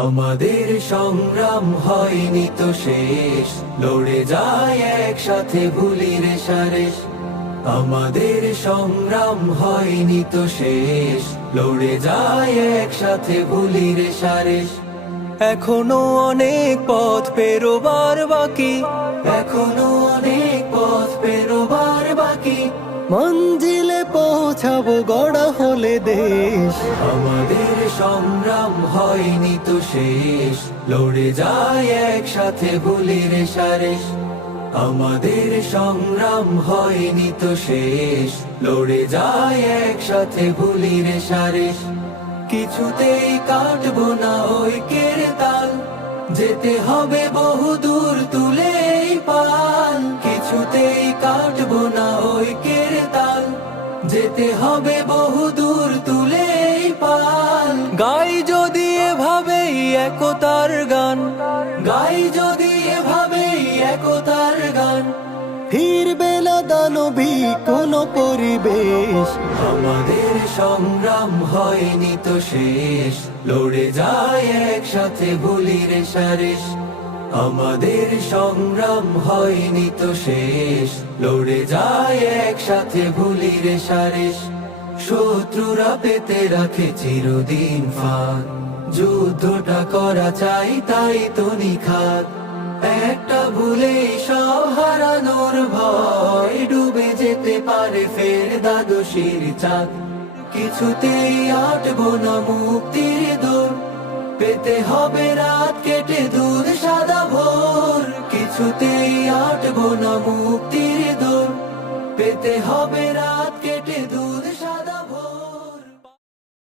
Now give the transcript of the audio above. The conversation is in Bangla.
আমাদের সংগ্রাম হয়নি তো শেষ, লড়ে যায় একসাথে ভুলি রেশারেশ। আমাদের সংগ্রাম হয়নি তো শেষ, লড়ে যায় একসাথে ভুলি রেশারেশ। এখনো অনেক পথ পেরোবার বাকি, এখনো অনেক পথ পেরোবার বাকি, মঞ্জিলে পৌঁছাবো গড়া হলে দেশ। আমাদের সংগ্রাম হয়নি তো শেষ, লড়ে যায় একসাথে ভুলি রেশারেশ। আমাদের সংগ্রাম হয়নি তো শেষ, লড়ে যায় একসাথে ভুলি রেশারেশ। কিছুতেই কাটবো না ঐক্যের তাল, যেতে হবে বহু দূর তুলে এই পাল। কিছুতেই কাটবো না ঐক্যের তাল, যেতে হবে বহু দূর তুলে এই পাল। গাই যদি এভাবেই একতার গান, গাই যদি এভাবেই একতার গান, ফিরবে না দানবী কোনো পরিবেশ। আমাদের সংগ্রাম হয়নি তো শেষ, লড়ে যায় একসাথে ভুলি রেশারেশ। আমাদের সংগ্রাম হয়নি তো শেষ, লড়ে যায় একসাথে ভুলি রেশারেশ। শত্রুরা পেতে রাখে চিরদিন ফাঁদ, যুদ্ধটা করা চাই তাই তো নিখাত। একটা ভুলে সব হারানোর ভয়, ডুবে যেতে পারে ফের দ্বাদশীর চাঁদ। কিছুতেই আটবো না মুক্তির দৌড়, পেতে হবে রাত কেটে দুধ সাদা ভোর। কিছুতেই আটবো না মুক্তির দৌড়, পেতে হবে রাত